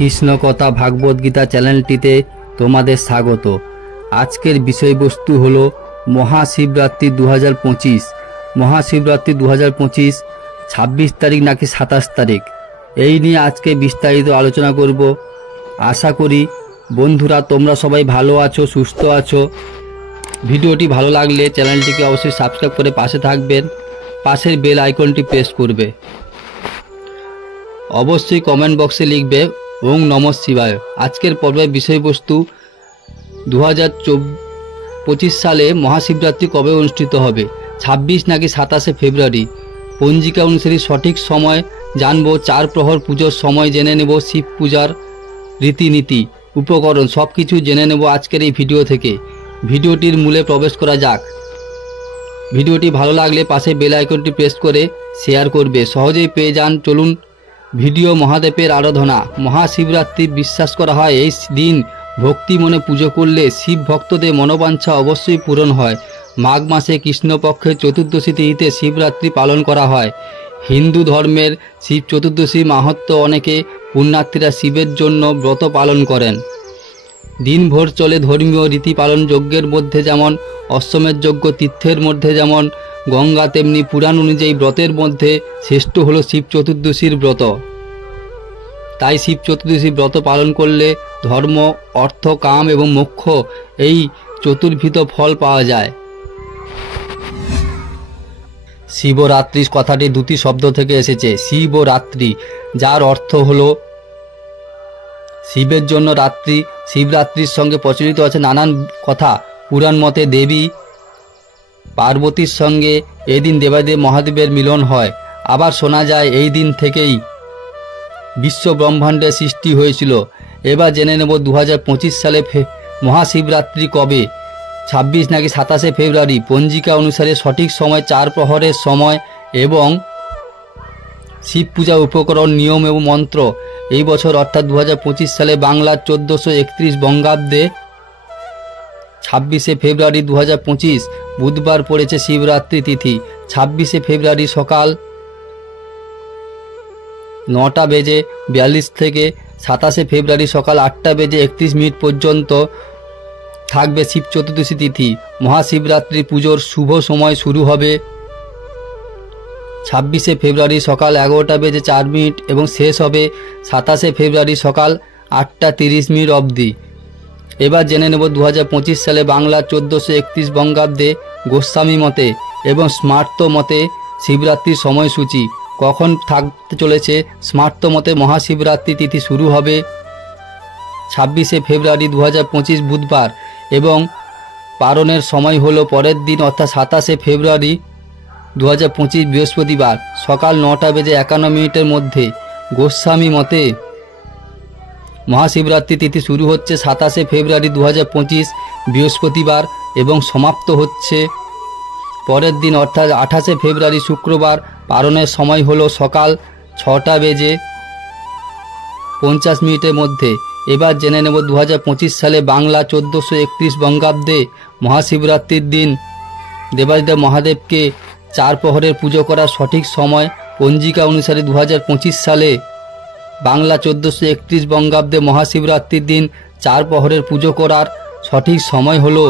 কৃষ্ণকথা ভাগবত গীতা চ্যানেলটিতে তোমাদের স্বাগত। আজকের বিষয়বস্তু হলো মহাশিবরাত্রি 2025। মহাশিবরাত্রি 2025 26 তারিখ নাকি 27 তারিখ, এই নিয়ে আজকে বিস্তারিত আলোচনা করব। আশা করি বন্ধুরা তোমরা সবাই ভালো আছো, সুস্থ আছো। ভিডিওটি ভালো লাগলে চ্যানেলটিকে অবশ্যই সাবস্ক্রাইব করে পাশে থাকবেন, পাশের বেল আইকনটি প্রেস করবে। অবশ্যই কমেন্ট বক্সে লিখবে ওং নমঃ শিবায়। আজকের পর্বের বিষয়বস্তু 2025 সালে মহাশিবরাত্রি কবে অনুষ্ঠিত হবে, 26 নাকি 27 ফেব্রুয়ারি। পঞ্জিকা অনুসারে সঠিক সময় জানবো, 4 প্রহর পুজোর সময় জেনে নেব, শিব পূজার রীতিনীতি, উপকরণ সব কিছু জেনে নেব আজকের এই ভিডিও থেকে। ভিডিওটির মূলে প্রবেশ করা যাক। ভিডিওটি ভালো লাগলে পাশে বেল আইকনটি প্রেস করে শেয়ার করবে, সহজেই পেয়ে যান। চলুন ভিডিও। মহাদেবের আরাধনা। মহাশিবরাত্রি বিশ্বাস করা হয় এই দিন ভক্তি মনে পুজো করলে শিব ভক্তদের মনোবাঞ্ছা অবশ্যই পূরণ হয়। মাঘ মাসে কৃষ্ণপক্ষের চতুর্দশী তিথিতে শিবরাত্রি পালন করা হয়। হিন্দু ধর্মের শিব চতুর্দশী মাহাত্ম্য অনেকে পুণ্যার্থীরা শিবের জন্য ব্রত পালন করেন। দিনভর চলে ধর্মীয় রীতি পালন। যজ্ঞের মধ্যে যেমন অশ্বমেধ যজ্ঞ, তীর্থের মধ্যে যেমন গঙ্গা, তেমনি পুরাণ অনুযায়ী ব্রতের মধ্যে শ্রেষ্ঠ হলো শিব চতুর্দশীর ব্রত। তাই শিব চতুর্দশী ব্রত পালন করলে ধর্ম, অর্থ, কাম এবং মোক্ষ এই চতুর্বিধ ফল পাওয়া যায়। শিবরাত্রি কথাটি দুটি শব্দ থেকে এসেছে, শিব ও রাত্রি, যার অর্থ হলো শিবের জন্য রাত্রি। শিবরাত্রির সঙ্গে প্রচলিত আছে নানান কথা। পুরাণ মতে দেবী পার্বতীর সঙ্গে এদিন দেবাদেব মহাদেবের মিলন হয়। আবার শোনা যায় এই দিন থেকেই বিশ্ব ব্রহ্মাণ্ডের সৃষ্টি হয়েছিল। এবার জেনে নেব 2025 সালে মহাশিবরাত্রি কবে, 26 নাকি 27 ফেব্রুয়ারি। পঞ্জিকা অনুসারে সঠিক সময় 4 প্রহরের সময় এবং শিব পূজা উপকরণ, নিয়ম এবং মন্ত্র। এই বছর অর্থাৎ 2025 সালে বাংলার 1431 বঙ্গাব্দে 26 ফেব্রুয়ারি 2025 বুধবার পড়েছে শিবরাত্রি তিথি। 26 ফেব্রুয়ারি সকাল 9টা বেজে 42 থেকে 27 ফেব্রুয়ারি সকাল 8টা বেজে 31 মিনিট পর্যন্ত থাকবে শিব চতুর্দশী তিথি। মহাশিবরাত্রি পুজোর শুভ সময় শুরু হবে 26 ফেব্রুয়ারি সকাল 11টা বেজে 4 মিনিট এবং শেষ হবে 27 ফেব্রুয়ারি সকাল 8টা 30 মিনিট অবধি। এবার জেনে নেব 2025 সালে বাংলা 1431 বঙ্গাব্দে গোস্বামী মতে এবং স্মার্ত মতে শিবরাত্রির সময়সূচি। কখন থাকতে চলেছে? স্মার্ত মতে মহাশিবরাত্রি তিথি শুরু হবে 26 ফেব্রুয়ারি 2025 বুধবার এবং পালনের সময় হলো পরের দিন অর্থাৎ 27 ফেব্রুয়ারি 2025 বৃহস্পতিবার সকাল 9টা বেজে 51 মিনিটের মধ্যে। গোস্বামী মতে মহাশিবরাত্রি তিথি শুরু হচ্ছে 27 ফেব্রুয়ারি 2025 বৃহস্পতিবার এবং সমাপ্ত হচ্ছে পরের দিন অর্থাৎ 28 ফেব্রুয়ারি শুক্রবার। পালনের সময় হলো সকাল 6টা বেজে 50 মিনিটের মধ্যে। এবার জেনে নেব 2025 সালে বাংলা 1431 বঙ্গাব্দে মহাশিবরাত্রির দিন দেবাদিদেব মহাদেবকে 4 প্রহরের পুজো করার সঠিক সময়। পঞ্জিকা অনুসারে 2025 সালে বাংলা 1431 বঙ্গাব্দে মহাশিবরাত্রির দিন 4 প্রহরের পুজো করার সঠিক সময় হলো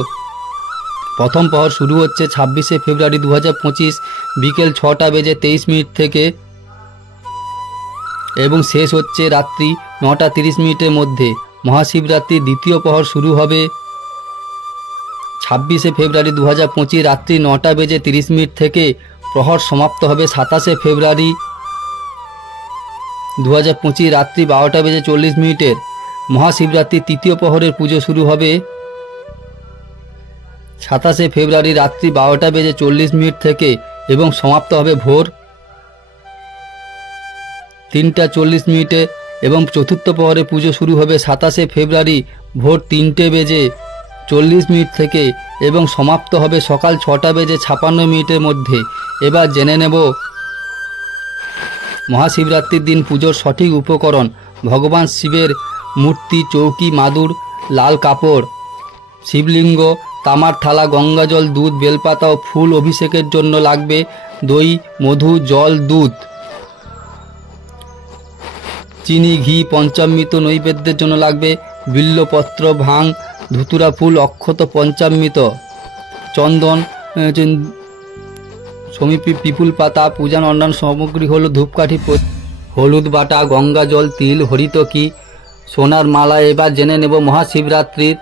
প্রথম প্রহর শুরু হচ্ছে 26 ফেব্রুয়ারি 2025 বিকেল 6টা বেজে 23 মিনিট থেকে এবং শেষ হচ্ছে রাত্রি 9টা 30 মিনিটের মধ্যে। মহাশিবরাত্রির দ্বিতীয় প্রহর শুরু হবে 26 ফেব্রুয়ারি 2025 রাত্রি 9টা বেজে 30 মিনিট থেকে। প্রহর সমাপ্ত হবে 27 ফেব্রুয়ারি 2025 রাত্রি 12টা বেজে 40 মিনিটের। মহাশিবরাত্রির তৃতীয় প্রহরের পুজো শুরু হবে 27 ফেব্রুয়ারি রাত্রি 12টা বেজে 40 মিনিট থেকে এবং সমাপ্ত হবে ভোর 3টা 40 মিনিটে এবং চতুর্থ প্রহরের পুজো শুরু হবে 27 ফেব্রুয়ারি ভোর 3টে বেজে 40 মিনিট থেকে এবং সমাপ্ত হবে সকাল 6টা বেজে 56 মিনিটের মধ্যে। এবার জেনে নেব মহাশিবরাত্রির দিন পুজোর সঠিক উপকরণ। ভগবান শিবের মূর্তি, চৌকি, মাদুর, লাল কাপড়, শিবলিঙ্গ, তামার থালা, গঙ্গাজল, দুধ, বেলপাতা ও ফুল। অভিষেকের জন্য লাগবে দই, মধু, জল, দুধ। চিনি, ঘি, পঞ্চামৃত নৈবেদ্যের জন্য লাগবে বিল্লপত্র, ভাং, ধুতুরা ফুল, অক্ষত, পঞ্চামৃত, চন্দন, সমীপী পিপুল পাতা। পূজার অন্যান্য সামগ্রী হলো ধূপকাঠি, হলুদ বাটা, গঙ্গা জল, তিল, হরিতকি, সোনার মালা। এবার জেনে নেব মহাশিবরাত্রির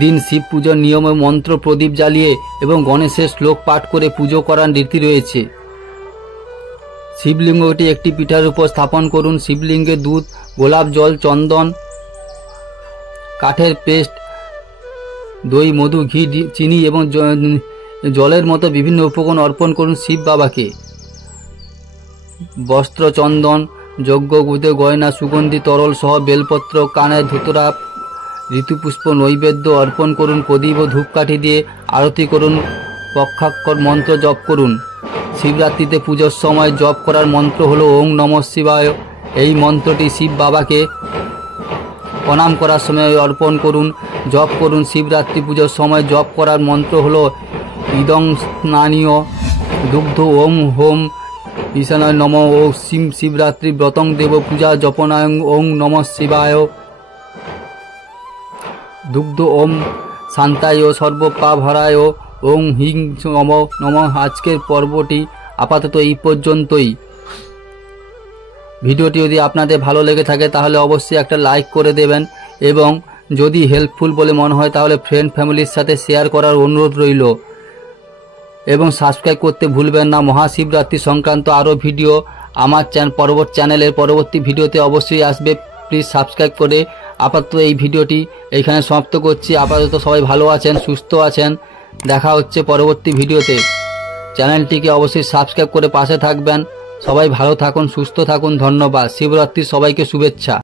দিন শিব পুজোর নিয়মে মন্ত্র প্রদীপ জ্বালিয়ে এবং গণেশের শ্লোক পাঠ করে পুজো করার রীতি রয়েছে। শিবলিঙ্গটি একটি পিঠার উপর স্থাপন করুন। শিবলিঙ্গে দুধ, গোলাপ জল, চন্দন, কাঠের পেস্ট, দই, মধু, ঘি, চিনি এবং জলের মতো বিভিন্ন উপকরণ অর্পণ করুন শিব বাবাকে। বস্ত্র, চন্দন, যজ্ঞগুদে গয়না, সুগন্ধি তরল সহ বেলপত্র, কানের ধুতরা, ঋতুপুষ্প নৈবেদ্য অর্পণ করুন। প্রদীপ ও ধূপকাঠি দিয়ে আরতি করুন। পক্ষাক্ষর মন্ত্র জপ করুন। শিবরাত্রিতে পুজোর সময় জপ করার মন্ত্র হলো ওং নমঃ শিবায়। এই মন্ত্রটি শিব বাবাকে প্রণাম করার সময় অর্পণ করুন, জপ করুন। শিবরাত্রি পুজোর সময় জপ করার মন্ত্র হলো ইদং স্নানীয় দুগ্ধ ওম হোম ঈশানায় নম ও শিবরাত্রি ব্রতং দেব পূজা জপনায় ওং নমঃ শিবায় দুগ্ধ ওম শান্তায় সর্বপাপহরায় ওং হিং নম। আজকের পর্বটি আপাতত এই পর্যন্তই। ভিডিওটি যদি আপনাদের ভালো লেগে থাকে তাহলে অবশ্যই একটা লাইক করে দেবেন এবং যদি হেল্পফুল বলে মনে হয় তাহলে ফ্রেন্ড ফ্যামিলির সাথে শেয়ার করার অনুরোধ রইল এবং সাবস্ক্রাইব করতে ভুলবেন না। মহাশিবরাত্রি সংক্রান্ত আরও ভিডিও আমার চ্যানেলের পরবর্তী ভিডিওতে অবশ্যই আসবে। প্লিজ সাবস্ক্রাইব করে আপাতত এই ভিডিওটি এইখানে সমাপ্ত করছি। আপাতত সবাই ভালো আছেন, সুস্থ আছেন। দেখা হচ্ছে পরবর্তী ভিডিওতে। চ্যানেলটিকে অবশ্যই সাবস্ক্রাইব করে পাশে থাকবেন। সবাই ভালো থাকুন, সুস্থ থাকুন। ধন্যবাদ। শিবরাত্রি সবাইকে শুভেচ্ছা।